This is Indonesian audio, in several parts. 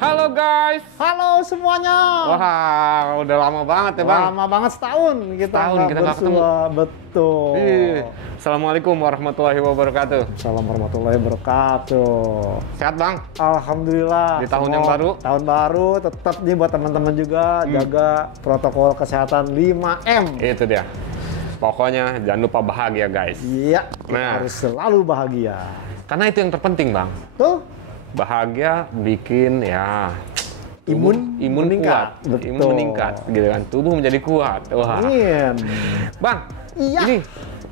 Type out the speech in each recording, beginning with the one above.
Halo guys. Halo semuanya. Wah, udah lama banget ya Bang. Lama banget setahun kita nggak ketemu. Betul. Assalamualaikum warahmatullahi wabarakatuh. Assalamualaikum warahmatullahi wabarakatuh. Sehat Bang? Alhamdulillah. Di tahun yang baru? Tahun baru tetap nih buat teman-teman juga jaga protokol kesehatan 5M. Itu dia. Pokoknya jangan lupa bahagia guys. Iya, Nah. harus selalu bahagia. Karena itu yang terpenting Bang. Tuh, Bahagia bikin ya imun meningkat. kuat, Betul. imun meningkat, gitu kan, tubuh menjadi kuat. Wah, Amin. Bang, Iya. ini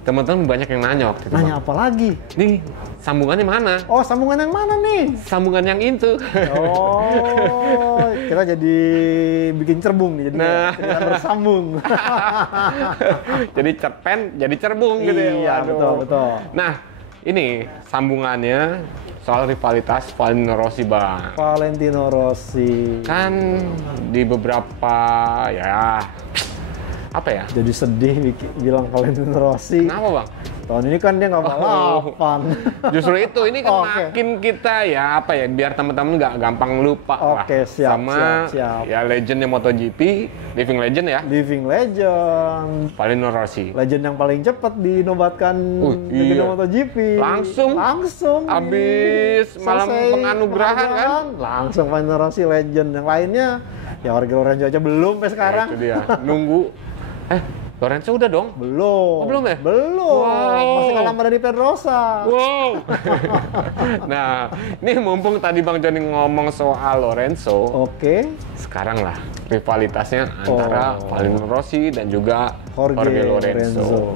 teman-teman banyak yang nanya waktu itu, Bang. Nanya apa lagi? Nih, sambungannya mana? Oh, sambungan yang mana nih? Sambungan yang itu. Oh, kita jadi bikin cerbung nih, jadi Nah. kita bersambung. Jadi cerpen, jadi cerbung gitu ya. Iya, Waduh. betul. Nah, ini sambungannya soal rivalitas Valentino Rossi, Bang. Valentino Rossi. Kan di beberapa ya apa ya? Jadi sedih bilang Valentino Rossi. Kenapa, Bang? Tahun ini kan dia nggak balapan. Justru itu, ini kan Oke. makin kita ya apa ya, biar teman-teman nggak gampang lupa lah. Oke, siap, sama siap. ya legendnya MotoGP, living legend ya, Living legend. Valentino Rossi. Legend yang paling cepat dinobatkan di iya. MotoGP. Langsung habis malam selesai penganugerahan kan? Langsung Valentino Rossi legend. Yang lainnya ya Jorge Lorenzo aja belum sampai sekarang. Ya, itu dia. Nunggu. Lorenzo udah dong? Belum. Oh, belum ya? Belum. Wow. Masih kalah sama Dani Pedrosa. Wow. Nah, ini mumpung tadi Bang Joni ngomong soal Lorenzo, Oke. sekarang lah rivalitasnya antara Valentino Rossi dan juga Jorge Lorenzo.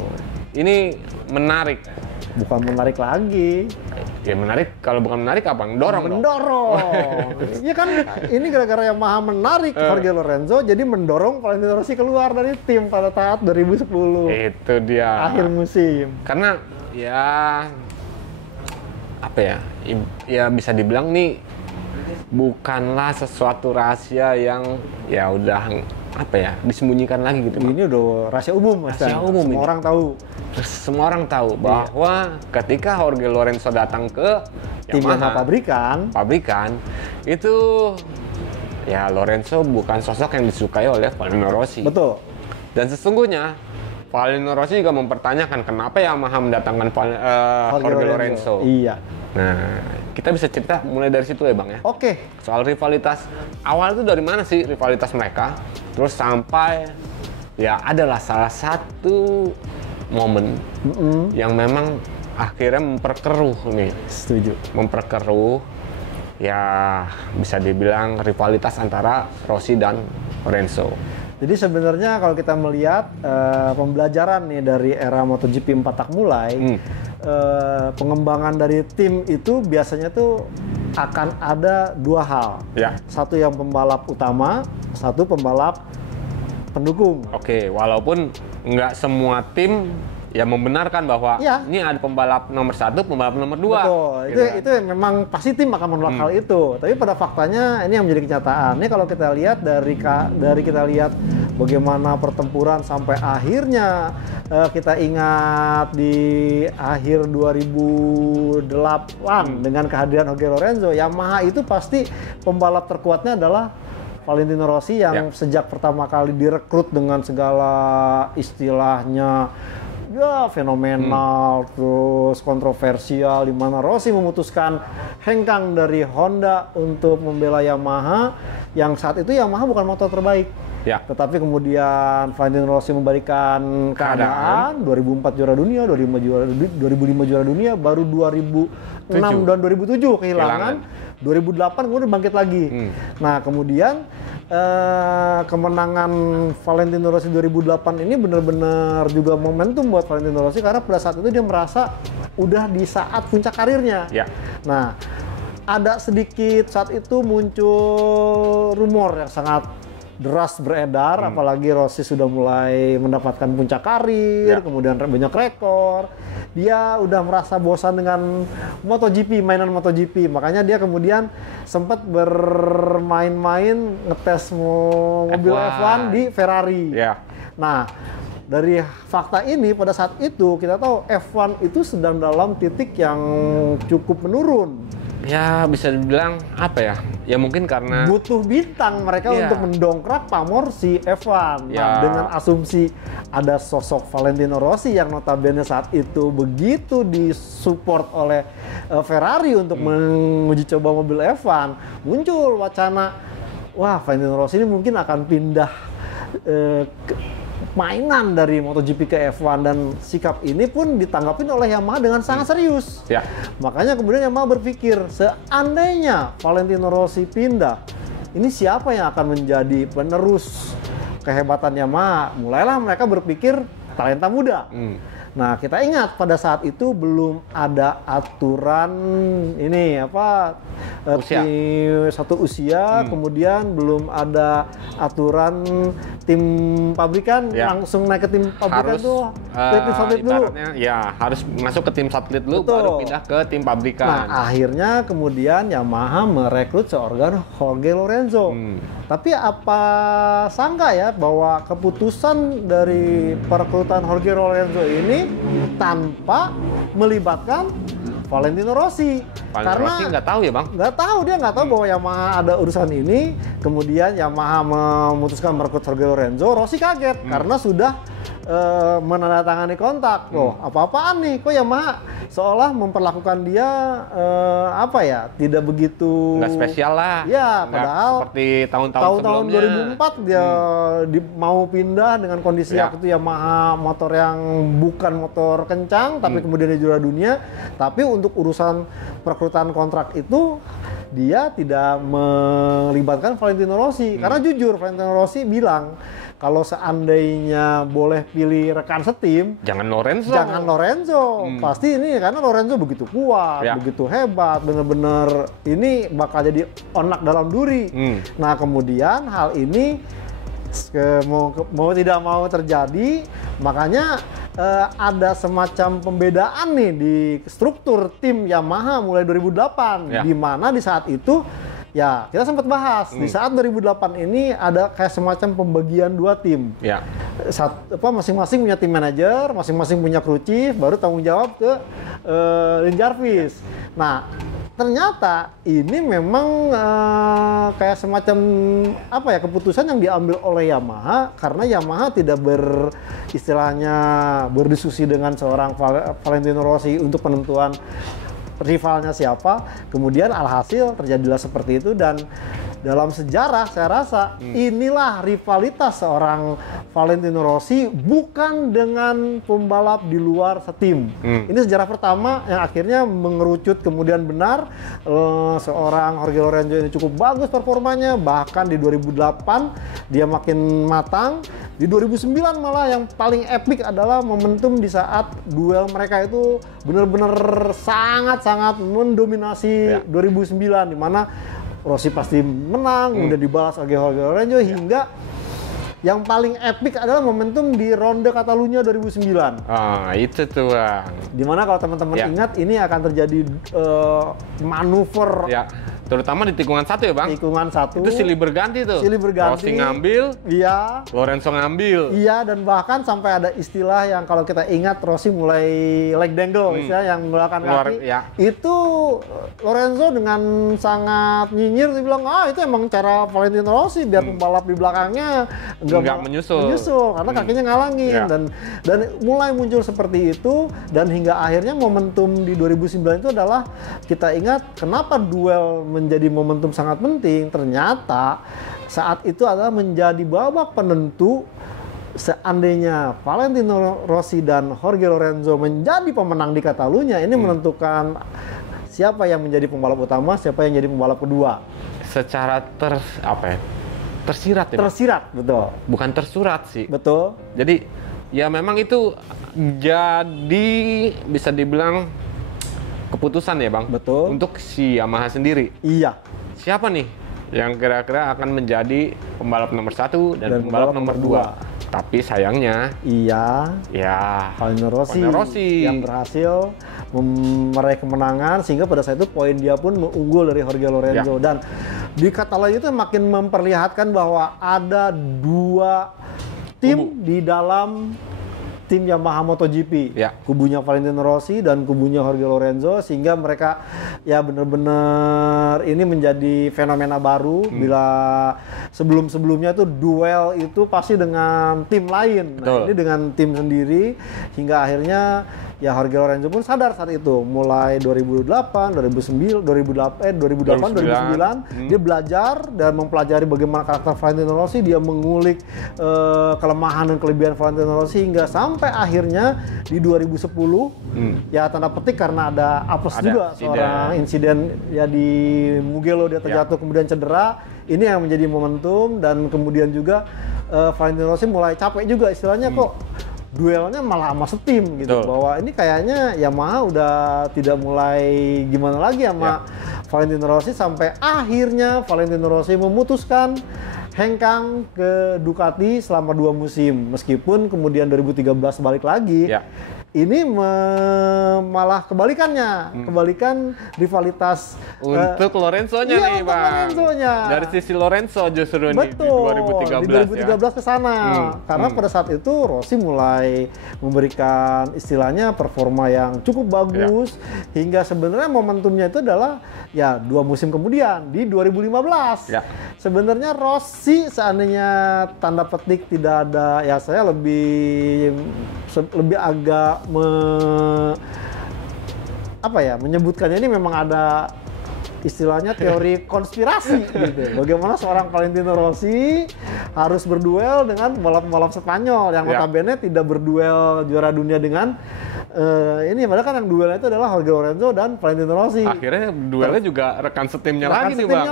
Ini menarik. Bukan menarik lagi. Ya menarik, kalau bukan menarik apa? Dorong dong. Mendorong. Iya kan, ini gara-gara yang maha menarik Jorge Lorenzo, jadi mendorong Valentino Rossi keluar dari tim pada saat 2010. Itu dia. Akhir musim. Karena ya apa ya? Ya bisa dibilang nih bukanlah sesuatu rahasia yang ya udah apa ya, disembunyikan lagi gitu. Bang. Ini udah rahasia umum, Mas. Rahasia umum Semua ini. orang tahu. Semua orang tahu bahwa ketika Jorge Lorenzo datang ke Tim Yamaha pabrikan. itu ya Lorenzo bukan sosok yang disukai oleh Valentino Rossi. Betul. Dan sesungguhnya Valentino Rossi juga mempertanyakan kenapa Yamaha mendatangkan Jorge Lorenzo. Iya. Nah, kita bisa cerita mulai dari situ ya Bang ya. Oke. Soal rivalitas, awal itu dari mana sih rivalitas mereka? Terus sampai ya adalah salah satu momen yang memang akhirnya memperkeruh nih. Setuju. Memperkeruh ya bisa dibilang rivalitas antara Rossi dan Lorenzo. Jadi sebenarnya kalau kita melihat pembelajaran nih dari era MotoGP 4 tak mulai, pengembangan dari tim itu biasanya tuh akan ada dua hal. Ya. Satu yang pembalap utama, satu pembalap pendukung. Oke, walaupun nggak semua tim ya membenarkan bahwa Iya. ini ada pembalap nomor 1, pembalap nomor 2. Betul, gitu kan. itu memang pasti tim akan menolak hal itu. Tapi pada faktanya ini yang menjadi kenyataan. Ini kalau kita lihat dari kita lihat bagaimana pertempuran sampai akhirnya kita ingat di akhir 2008 dengan kehadiran Jorge Lorenzo, Yamaha itu pasti pembalap terkuatnya adalah Valentino Rossi yang sejak pertama kali direkrut dengan segala istilahnya ya fenomenal, terus kontroversial, di mana Rossi memutuskan hengkang dari Honda untuk membela Yamaha, yang saat itu Yamaha bukan motor terbaik. Ya. Tetapi kemudian Valentino Rossi memberikan keadaan 2004 juara dunia, 2005 juara dunia, baru 2006 dan 2007 kehilangan. 2008 kemudian bangkit lagi. Nah, kemudian kemenangan Valentino Rossi 2008 ini benar-benar juga momentum buat Valentino Rossi karena pada saat itu dia merasa udah di saat puncak karirnya. Ya. Nah, ada sedikit saat itu muncul rumor yang sangat deras beredar, apalagi Rossi sudah mulai mendapatkan puncak karir, kemudian banyak rekor. Dia udah merasa bosan dengan MotoGP, mainan MotoGP. Makanya dia kemudian sempat bermain-main ngetes mobil F1 di Ferrari. Ya. Nah, dari fakta ini pada saat itu kita tahu F1 itu sedang dalam titik yang cukup menurun. ya bisa dibilang apa ya? Ya mungkin karena butuh bintang mereka untuk mendongkrak pamor si F1. Nah, dengan asumsi ada sosok Valentino Rossi yang notabene saat itu begitu disupport oleh Ferrari untuk menguji coba mobil F1, muncul wacana, wah Valentino Rossi ini mungkin akan pindah mainan dari MotoGP ke F1, dan sikap ini pun ditanggapin oleh Yamaha dengan sangat serius. Makanya kemudian Yamaha berpikir, seandainya Valentino Rossi pindah, ini siapa yang akan menjadi penerus kehebatan Yamaha? Mulailah mereka berpikir talenta muda. Nah, kita ingat pada saat itu belum ada aturan ini satu usia, kemudian belum ada aturan tim pabrikan langsung naik ke tim pabrikan tuh, tim satelit dulu. Ya, harus masuk ke tim satelit dulu, baru pindah ke tim pabrikan. Nah, akhirnya kemudian Yamaha merekrut seorang Jorge Lorenzo. Tapi apa sangka ya bahwa keputusan dari perekrutan Jorge Lorenzo ini tanpa melibatkan Valentino Rossi. Karena Rossi nggak tahu ya bang? Nggak tahu, dia nggak tahu bahwa Yamaha ada urusan ini. Kemudian Yamaha memutuskan merekrut Jorge Lorenzo. Rossi kaget karena sudah menandatangani kontak. Loh, apa-apaan nih? Kok Yamaha seolah memperlakukan dia tidak begitu nggak spesial lah. Ya, padahal seperti tahun-tahun sebelumnya. 2004 dia mau pindah dengan kondisi waktu itu Yamaha motor yang bukan motor kencang, tapi kemudian dia juara dunia. Tapi untuk urusan perekrutan kontrak itu dia tidak melibatkan Valentino Rossi. Karena jujur Valentino Rossi bilang, kalau seandainya boleh pilih rekan setim, jangan Lorenzo. Pasti ini karena Lorenzo begitu kuat, begitu hebat, bener-bener ini bakal jadi onak dalam duri. Nah, kemudian hal ini mau tidak mau terjadi, makanya ada semacam pembedaan nih di struktur tim Yamaha mulai 2008, di mana di saat itu ya kita sempat bahas di saat 2008 ini ada kayak semacam pembagian dua tim. Masing-masing punya tim manajer, masing-masing punya kru chief, baru tanggung jawab ke Lin Jarvis. Nah, ternyata ini memang kayak semacam keputusan yang diambil oleh Yamaha, karena Yamaha tidak berdiskusi dengan seorang Valentino Rossi untuk penentuan rivalnya siapa. Kemudian alhasil terjadilah seperti itu, dan dalam sejarah saya rasa inilah rivalitas seorang Valentino Rossi bukan dengan pembalap di luar setim. Ini sejarah pertama yang akhirnya mengerucut kemudian benar. Seorang Jorge Lorenzo ini cukup bagus performanya, bahkan di 2008 dia makin matang. Di 2009 malah yang paling epik adalah momentum di saat duel mereka itu benar-benar sangat-sangat mendominasi 2009, di mana Rossi pasti menang, udah dibalas oleh Jorge Lorenzo, hingga yang paling epik adalah momentum di ronde Catalunya 2009. Itu tuh bang. Dimana kalau teman-teman ingat, ini akan terjadi manuver. Terutama di tikungan 1 ya bang? Tikungan 1. Itu silih berganti tuh. Rossi ngambil, Lorenzo ngambil. Dan bahkan sampai ada istilah yang kalau kita ingat, Rossi mulai leg dangle, istilah yang belakang kaki. Itu Lorenzo dengan sangat nyinyir, dia bilang, itu emang cara Valentino Rossi biar pembalap di belakangnya nggak menyusul, karena kakinya ngalangin. Dan mulai muncul seperti itu, dan hingga akhirnya momentum di 2009 itu adalah, kita ingat kenapa duel menjadi momentum sangat penting. Ternyata saat itu adalah menjadi babak penentu. Seandainya Valentino Rossi dan Jorge Lorenzo menjadi pemenang di Catalunya, ini menentukan siapa yang menjadi pembalap utama, siapa yang jadi pembalap kedua. Secara tersirat ya? Tersirat, betul. Bukan tersurat sih. Betul. Jadi ya memang itu jadi bisa dibilang keputusan ya bang? Betul. Untuk si Yamaha sendiri. Iya. Siapa nih yang kira-kira akan menjadi pembalap nomor 1 dan pembalap nomor 2? Tapi sayangnya Valentino Rossi yang berhasil meraih kemenangan, sehingga pada saat itu poin dia pun unggul dari Jorge Lorenzo. Dan di Catalunya itu makin memperlihatkan bahwa ada dua tim di dalam tim Yamaha MotoGP, Ya. kubunya Valentino Rossi dan kubunya Jorge Lorenzo, sehingga mereka ya benar-benar ini menjadi fenomena baru. Bila sebelum-sebelumnya tuh duel itu pasti dengan tim lain, nah Betul. ini dengan tim sendiri, hingga akhirnya ya Jorge Lorenzo pun sadar saat itu, mulai 2008, 2009, dia belajar dan mempelajari bagaimana karakter Valentino Rossi, dia mengulik kelemahan dan kelebihan Valentino Rossi hingga sampai akhirnya di 2010 ya tanda petik karena ada apes juga seorang insiden ya di Mugello, dia terjatuh kemudian cedera. Ini yang menjadi momentum, dan kemudian juga Valentino Rossi mulai capek juga istilahnya, kok duelnya malah sama setim gitu. Betul. Bahwa ini kayaknya Yamaha udah tidak mulai gimana lagi sama Valentino Rossi, sampai akhirnya Valentino Rossi memutuskan hengkang ke Ducati selama 2 musim, meskipun kemudian 2013 balik lagi. Ini malah kebalikannya, kebalikan rivalitas untuk Lorenzo-nya nih, untuk Bang. Lorenzo-nya. Dari sisi Lorenzo justru nih di Betul, 2013 di 2013 ke sana. Karena pada saat itu Rossi mulai memberikan istilahnya performa yang cukup bagus, hingga sebenarnya momentumnya itu adalah ya 2 musim kemudian di 2015. Sebenarnya Rossi seandainya tanda petik tidak ada, ya saya lebih agak menyebutkannya ini memang ada istilahnya teori konspirasi gitu. Bagaimana seorang Valentino Rossi harus berduel dengan pembalap-pembalap Spanyol yang notabene tidak berduel juara dunia dengan ini, padahal kan yang duelnya itu adalah Jorge Lorenzo dan Valentino Rossi. Akhirnya duelnya juga rekan setimnya lagi nih, Bang.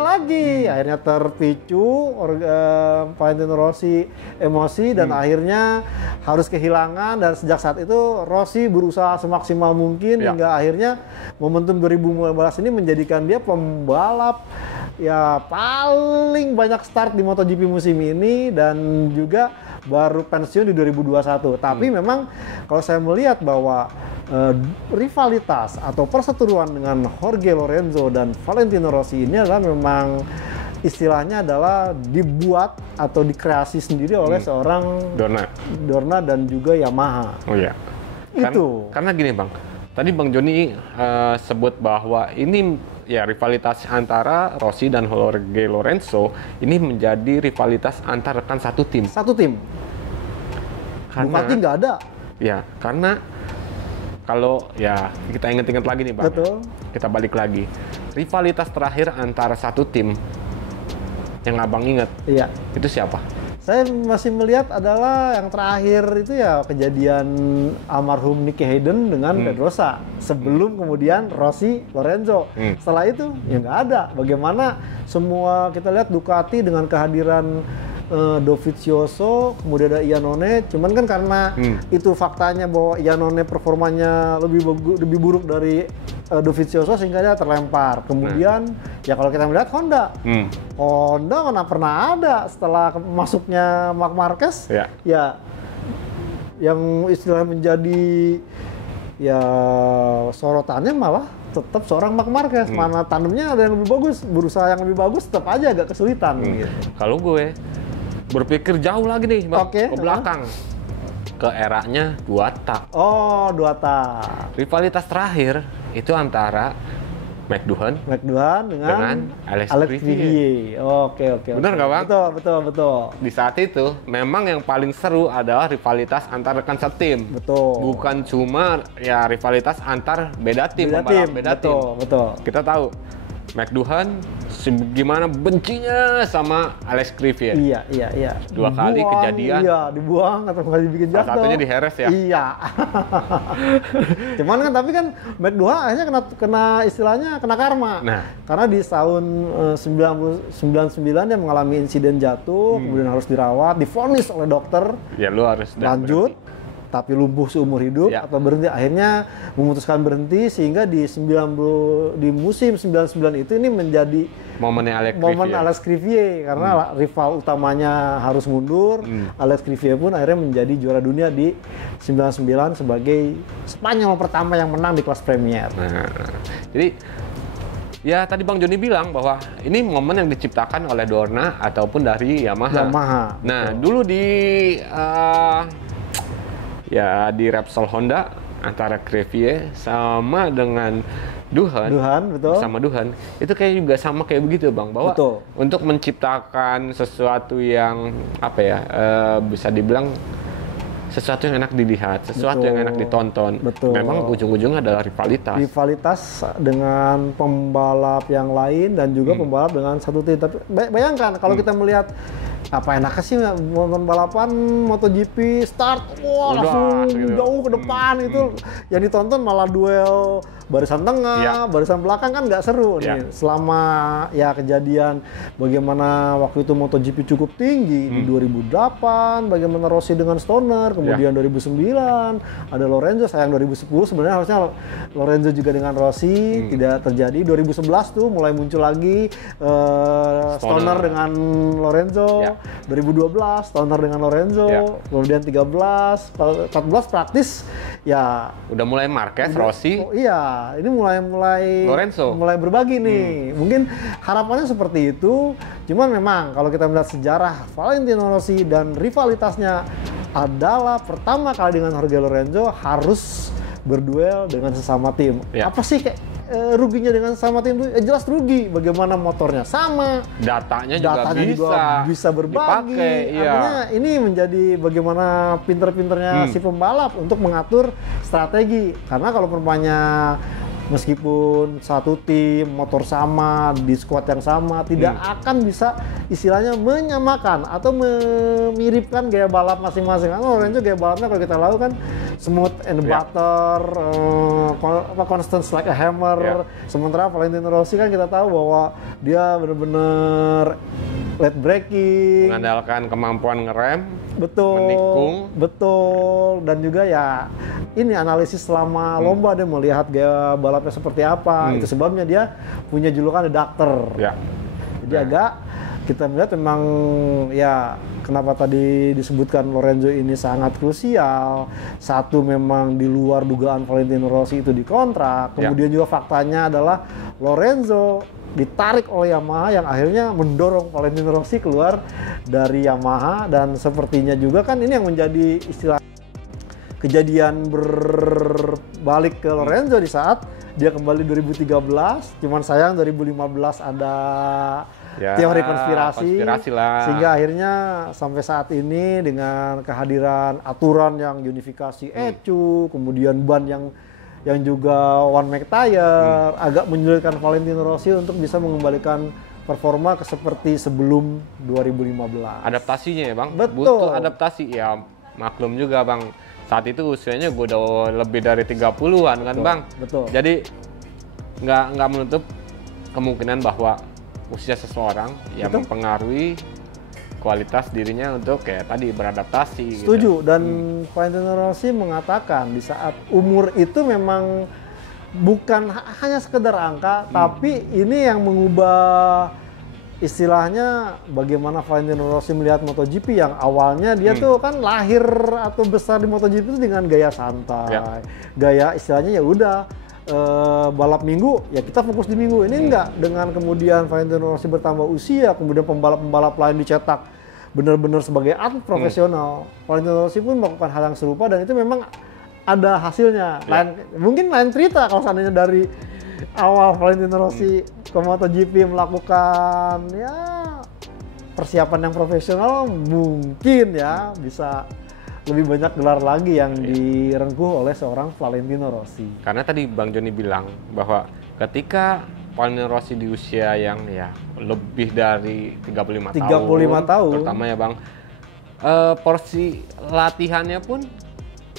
Akhirnya terpicu Valentino Rossi emosi dan akhirnya harus kehilangan, dan sejak saat itu Rossi berusaha semaksimal mungkin hingga akhirnya momentum 2015 ini menjadikan dia pembalap ya paling banyak start di MotoGP musim ini, dan juga baru pensiun di 2021. Tapi memang kalau saya melihat bahwa rivalitas atau perseteruan dengan Jorge Lorenzo dan Valentino Rossi ini adalah memang istilahnya adalah dibuat atau dikreasi sendiri oleh seorang Dorna dan juga Yamaha. Oh iya. Itu. Karena gini, Bang. Tadi Bang Joni sebut bahwa ini ya rivalitas antara Rossi dan Jorge Lorenzo ini menjadi rivalitas antar rekan satu tim. Satu tim. Ducati nggak ada. Ya, karena kalau ya kita ingat-ingat lagi nih, Bang. Betul. Kita balik lagi. Rivalitas terakhir antara satu tim yang Abang ingat. Iya. Itu siapa? Saya masih melihat adalah yang terakhir itu ya kejadian almarhum Nicky Hayden dengan Pedrosa. Sebelum kemudian Rossi, Lorenzo. Setelah itu ya nggak ada. Bagaimana semua kita lihat Ducati dengan kehadiran Dovizioso, kemudian ada Iannone. Cuman kan karena itu faktanya bahwa Iannone performanya lebih buruk dari Dovizioso sehingga dia terlempar. Kemudian ya kalau kita melihat Honda, Honda mana pernah ada setelah masuknya Marc Marquez, ya yang istilahnya menjadi ya sorotannya malah tetap seorang Marc Marquez. Mana tandemnya ada yang lebih bagus, berusaha yang lebih bagus tetap aja agak kesulitan. Gitu. Kalau gue berpikir jauh lagi nih, Bang, ke belakang. Ke eranya Duata. Oh, Duata. Rivalitas terakhir itu antara McDuhan dengan Alex Crivier. Oke. Benar nggak, Bang? Betul. Di saat itu memang yang paling seru adalah rivalitas antar rekan setim. Betul. Bukan cuma ya rivalitas antar beda tim. Betul. Kita tahu McDuhan gimana bencinya sama Alex Crivier. Iya. 2 kali kejadian. Iya, dibuang atau kali bikin jatuh. Salah satunya di Jerez ya. Iya. Cuman kan tapi kan McDuhan akhirnya kena istilahnya kena karma. Nah, karena di tahun 99 dia mengalami insiden jatuh, kemudian harus dirawat, divonis oleh dokter. Ya lu harus lanjut. Tapi lumpuh seumur hidup atau berhenti, akhirnya memutuskan berhenti, sehingga di musim 99 itu ini menjadi momen Alex Crivier karena rival utamanya harus mundur. Alex Crivier pun akhirnya menjadi juara dunia di 99 sebagai Spanyol pertama yang menang di kelas Premier. Nah, jadi ya tadi Bang Joni bilang bahwa ini momen yang diciptakan oleh Dorna ataupun dari Yamaha. Nah, dulu di ya di Repsol Honda antara Crevier sama dengan Duhan, betul. sama Duhan itu kayak juga sama kayak begitu Bang, bahwa Betul. untuk menciptakan sesuatu yang apa ya, bisa dibilang sesuatu yang enak dilihat, sesuatu yang enak ditonton. Betul. Memang ujung-ujungnya adalah rivalitas. Rivalitas dengan pembalap yang lain dan juga pembalap dengan satu tim. Tapi bayangkan kalau kita melihat apa enaknya sih nonton balapan MotoGP start, wah langsung gitu. jauh ke depan itu yang ditonton malah duel barisan tengah, barisan belakang kan nggak seru nih. Selama ya kejadian bagaimana waktu itu MotoGP cukup tinggi di 2008, bagaimana Rossi dengan Stoner, kemudian 2009 ada Lorenzo, sayang 2010 sebenarnya harusnya Lorenzo juga dengan Rossi tidak terjadi. 2011 tuh mulai muncul lagi Stoner dengan Lorenzo. 2012 Stoner dengan Lorenzo, kemudian 13, 14 praktis ya udah mulai Marquez, Rossi. Oh, iya, ini mulai Lorenzo. mulai berbagi nih. Mungkin harapannya seperti itu. Cuman memang kalau kita melihat sejarah Valentino Rossi dan rivalitasnya adalah pertama kali dengan Jorge Lorenzo harus berduel dengan sesama tim. Apa sih kayak ruginya dengan sama tim itu? Jelas rugi. Bagaimana motornya sama, datanya juga bisa berbagi. Dipakai, artinya ini menjadi bagaimana pinter-pinternya si pembalap untuk mengatur strategi. Karena kalau perempuannya meskipun satu tim, motor sama, di squad yang sama, tidak akan bisa istilahnya menyamakan atau memiripkan gaya balap masing-masing. Karena Lorenzo gaya balapnya kalau kita tahu kan smooth and butter, constant like a hammer. Sementara Valentino Rossi kan kita tahu bahwa dia benar-benar late braking, mengandalkan kemampuan ngerem, menikung, dan juga ya ini analisis selama lomba dia melihat gaya balapnya seperti apa. Itu sebabnya dia punya julukan The Doctor. Jadi agak kita melihat memang ya kenapa tadi disebutkan Lorenzo ini sangat krusial. Satu memang di luar dugaan Valentino Rossi itu dikontrak. Kemudian juga faktanya adalah Lorenzo ditarik oleh Yamaha yang akhirnya mendorong Valentino Rossi keluar dari Yamaha, dan sepertinya juga kan ini yang menjadi istilah kejadian berbalik ke Lorenzo di saat dia kembali 2013. Cuman sayang 2015 ada teori konspirasi lah. Sehingga akhirnya sampai saat ini dengan kehadiran aturan yang unifikasi ECU, kemudian ban yang juga one make tire, agak menyulitkan Valentino Rossi untuk bisa mengembalikan performa ke seperti sebelum 2015. Adaptasinya ya Bang, Betul. butuh adaptasi ya, maklum juga Bang. Saat itu usianya gue udah lebih dari 30-an kan Bang. Betul. Jadi nggak menutup kemungkinan bahwa usia seseorang yang mempengaruhi kualitas dirinya untuk kayak tadi beradaptasi. Setuju. Dan Valentino Rossi mengatakan di saat umur itu memang bukan hanya sekedar angka, tapi ini yang mengubah istilahnya bagaimana Valentino Rossi melihat MotoGP yang awalnya dia tuh kan lahir atau besar di MotoGP itu dengan gaya santai, gaya istilahnya ya udah balap minggu ya kita fokus di minggu. Ini enggak, dengan kemudian Valentino Rossi bertambah usia, kemudian pembalap-pembalap lain dicetak benar-benar sebagai atlet profesional. Valentino Rossi pun melakukan hal yang serupa dan itu memang ada hasilnya. Mungkin lain cerita kalau seandainya dari awal Valentino Rossi ke MotoGP melakukan ya persiapan yang profesional, mungkin ya bisa lebih banyak gelar lagi yang direngkuh oleh seorang Valentino Rossi. Karena tadi Bang Joni bilang bahwa ketika Valentino Rossi di usia yang ya lebih dari 35 tahun, terutama ya Bang, porsi latihannya pun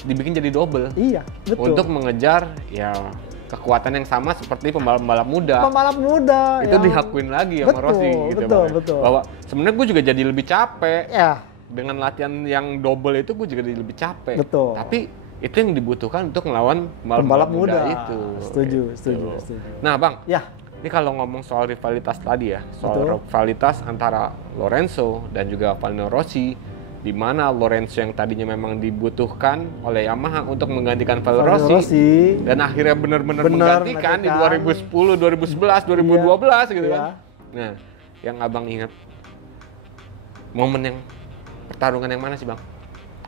dibikin jadi double. Iya, betul. Untuk mengejar ya kekuatan yang sama seperti pembalap-pembalap muda. Pembalap muda itu diakuin lagi sama Rossi gitu. Betul. Bahwa sebenarnya gue juga jadi lebih capek. Ya. Dengan latihan yang double itu gue juga jadi lebih capek. Betul. Tapi itu yang dibutuhkan untuk melawan pembalap muda itu. Setuju. Nah, Bang. Ya. Ini kalau ngomong soal rivalitas tadi ya, soal rivalitas antara Lorenzo dan juga Valentino Rossi, di mana Lorenzo yang tadinya memang dibutuhkan oleh Yamaha untuk menggantikan Valentino Rossi, dan akhirnya benar-benar menggantikan di 2010, 2011, 2012 gitu kan. Nah, yang Abang ingat momen yang pertarungan yang mana sih Bang?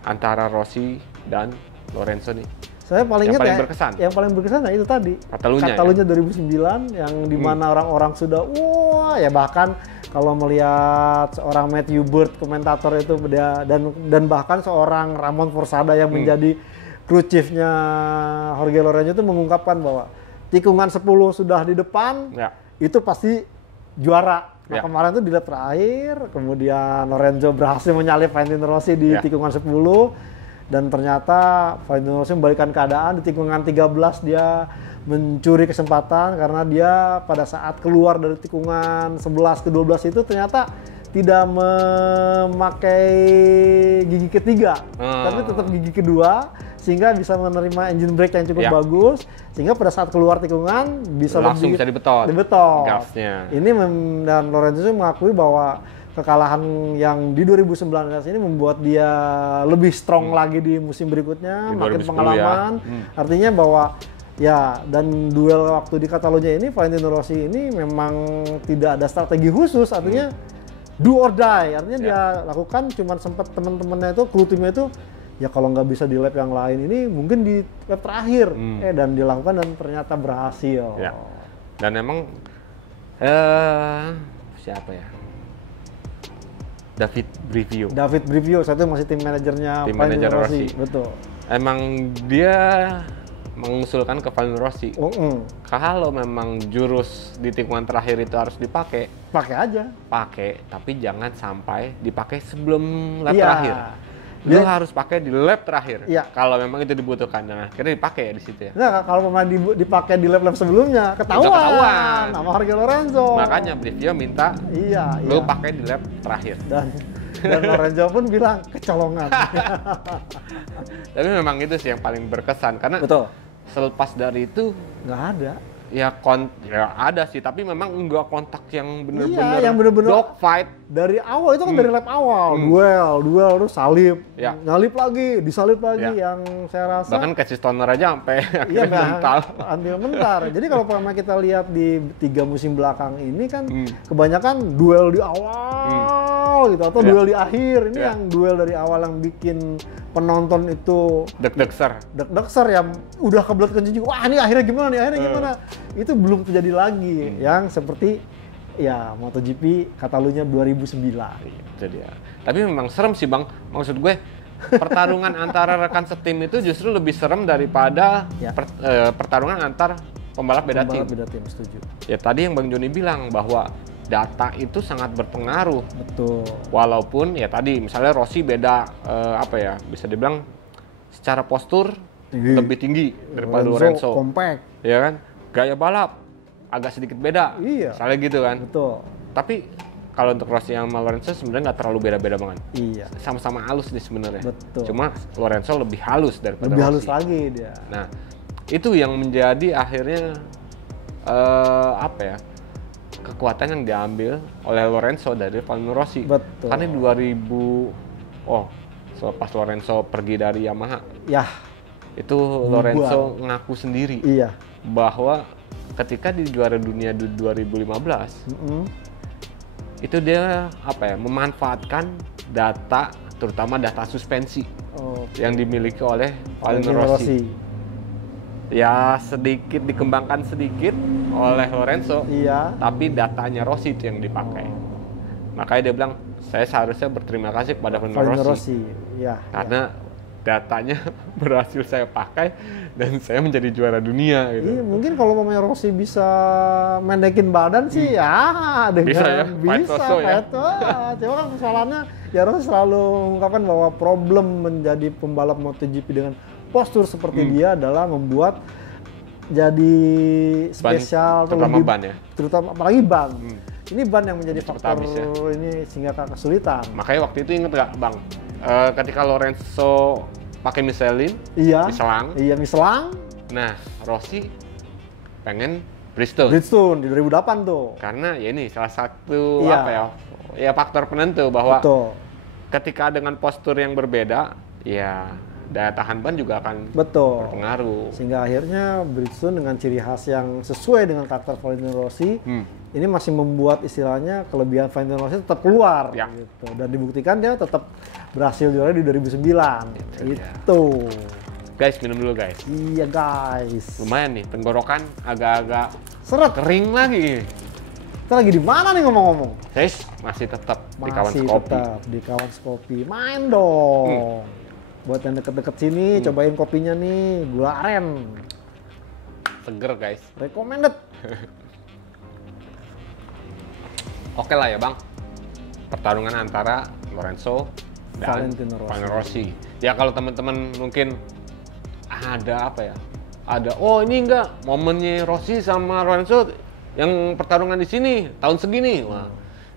Antara Rossi dan Lorenzo nih? Saya paling Yang ingat paling ya, berkesan? yang paling berkesan ya itu tadi. Katalunya 2009 yang dimana orang-orang sudah wah ya, bahkan kalau melihat seorang Matthew Bird komentator itu dia, dan bahkan seorang Ramon Forsada yang menjadi crew chiefnya Jorge Lorenzo itu mengungkapkan bahwa tikungan 10 sudah di depan, Ya. itu pasti juara. Nah, Ya. kemarin tuh di lap terakhir, kemudian Lorenzo berhasil menyalip Valentino Rossi di Ya. tikungan 10, dan ternyata Valentino Rossi membalikan keadaan. Di tikungan 13 dia mencuri kesempatan karena dia pada saat keluar dari tikungan 11 ke 12 itu ternyata tidak memakai gigi ketiga, tapi tetap gigi kedua, sehingga bisa menerima engine brake yang cukup bagus, sehingga pada saat keluar tikungan bisa langsung bisa dibetot gasnya. Ini dan Lorenzo mengakui bahwa kekalahan yang di 2019 ini membuat dia lebih strong lagi di musim berikutnya, Di makin 2010 pengalaman. Artinya bahwa ya, dan duel waktu di Catalunya ini Valentino Rossi ini memang tidak ada strategi khusus, artinya do or die. Artinya dia lakukan, cuman sempat teman-temannya itu, kru timnya itu, ya kalau nggak bisa di lap yang lain ini mungkin di lap terakhir. Dan dilakukan dan ternyata berhasil. Ya. Dan emang siapa ya? David Brivio, satu masih tim manajernya manajer Valentino Rossi. Betul. Emang dia mengusulkan ke Valentino Rossi, kalau memang jurus di tikungan terakhir itu harus dipakai, pakai, tapi jangan sampai dipakai sebelum lap terakhir. Lu harus pakai di lap terakhir. Kalau memang itu dibutuhkan. Nah, akhirnya dipakai ya di situ ya. Nah, kalau memang dipakai di lap sebelumnya, ketahuan sama Jorge Lorenzo. Makanya Brivio minta lu pakai di lap terakhir. Dan Lorenzo pun bilang kecolongan. Tapi memang itu sih yang paling berkesan karena selepas dari itu nggak ada. Ya ada sih, tapi memang enggak kontak yang bener-bener dogfight. Dari awal itu kan dari lap awal, duel terus salip, nyalip lagi, disalip lagi, yang saya rasa. Bahkan Casey Stoner aja sampai mental. Mentar. Jadi kalau kita lihat di 3 musim belakang ini kan kebanyakan duel di awal gitu, atau duel di akhir. Ini yang duel dari awal yang bikin penonton itu deg-degser yang udah kebelet kencing, wah ini akhirnya gimana, itu belum terjadi lagi yang seperti ya MotoGP Catalunya 2009. Itu dia. Tapi memang serem sih Bang, maksud gue pertarungan antara rekan setim itu justru lebih serem daripada pertarungan antar pembalap beda tim. Setuju. Ya tadi yang Bang Joni bilang bahwa data itu sangat berpengaruh. Betul. Walaupun ya tadi misalnya Rossi beda bisa dibilang secara postur lebih tinggi daripada Lorenzo. Compact. Ya kan? Gaya balap agak sedikit beda. Misalnya gitu kan. Betul. Tapi kalau untuk Rossi sama Lorenzo sebenarnya nggak terlalu beda-beda banget. Sama-sama halus nih sebenarnya. Betul. Cuma Lorenzo lebih halus daripada lebih Rossi. Halus lagi dia. Nah, itu yang menjadi akhirnya kekuatan yang diambil oleh Lorenzo dari Valentino Rossi. Betul. Karena 2000 pas Lorenzo pergi dari Yamaha. Itu Lorenzo ngaku sendiri bahwa ketika di juara dunia 2015 itu dia memanfaatkan data, terutama data suspensi yang dimiliki oleh Valentino Rossi. Ya sedikit dikembangkan sedikit oleh Lorenzo, tapi datanya Rossi itu yang dipakai. Makanya dia bilang, saya seharusnya berterima kasih kepada Valentino Rossi. Karena datanya berhasil saya pakai dan saya menjadi juara dunia gitu. Mungkin kalau mamanya Rossi bisa mendekin badan sih bisa. Cuma kan persoalannya ya Rossi selalu mengungkapkan bahwa problem menjadi pembalap MotoGP dengan postur seperti dia adalah membuat jadi spesial, terutama ban ya. Terutama apalagi ban. Ini ban yang menjadi faktor ini sehingga kesulitan. Makanya waktu itu inget nggak Bang? Ketika Lorenzo pakai Michelin, Michelin. Nah, Rossi pengen Bridgestone di 2008 tuh. Karena ya ini salah satu faktor penentu bahwa ketika dengan postur yang berbeda, ya daya tahan ban juga akan berpengaruh. Sehingga akhirnya Bridgestone dengan ciri khas yang sesuai dengan karakter Valentino Rossi, ini masih membuat istilahnya kelebihan Valentino Rossi tetap keluar. Gitu. Dan dibuktikan dia tetap berhasil juara di 2009. Itu. Guys, minum dulu guys. Iya guys. Lumayan nih, tenggorokan agak-agak Seret. kering lagi. Kita lagi di mana nih ngomong-ngomong? Guys, masih tetap di kawan Masih kopi. tetap di kawan kopi. Main dong. Buat yang deket-deket sini, cobain kopinya nih, gula aren. Seger guys. Recommended. Oke lah ya bang. Pertarungan antara Lorenzo dan Valentino Rossi. Valentino Rossi. Ya kalau teman-teman mungkin ada apa ya? Ada, oh ini enggak momennya Rossi sama Lorenzo yang pertarungan di sini tahun segini. Wah,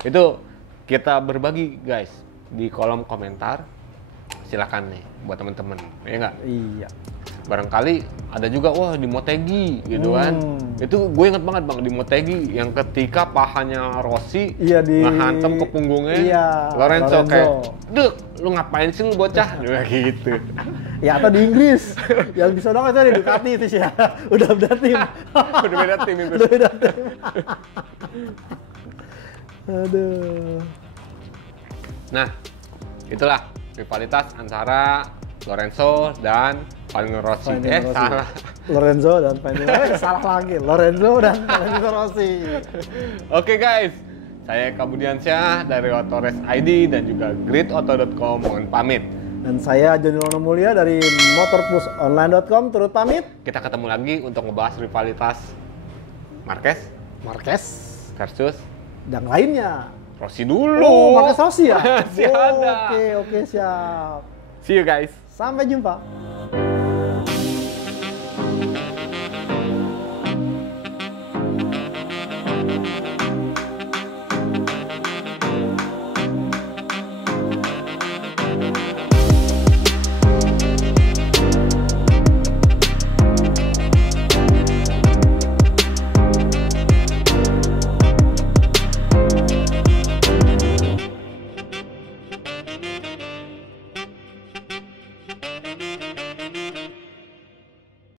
itu kita berbagi guys di kolom komentar. Silakan nih buat teman-teman, ya enggak? Iya. Barangkali ada juga, wah di Motegi gitu kan. Itu gue inget banget bang, di Motegi yang ketika pahanya Rossi Iya, ngehantem ke punggungnya iya, Lorenzo Lorenzo. kayak, "Dek, lu ngapain sih lu bocah?" Dia gitu. Ya atau di Inggris, yang di sono itu ada Ducati itu sih ya. Udah beda tim. Udah beda tim itu. Udah beda tim. Aduh. Nah, itulah rivalitas antara Lorenzo dan Valentino Rossi. Valentino Rossi. Salah. Lorenzo dan Valentino. Salah lagi. Lorenzo dan Valentino Rossi. Oke guys, saya Kabudiansyah dari Otores ID dan juga gridauto.com mohon pamit. Dan saya Joni Lono Mulia dari motorplusonline.com turut pamit. Kita ketemu lagi untuk ngebahas rivalitas Marquez Marquez versus dan lainnya. Rossi dulu. Oh, Marquez Rossi ya? Masih ada. Oke, siap. See you guys. Sampai jumpa.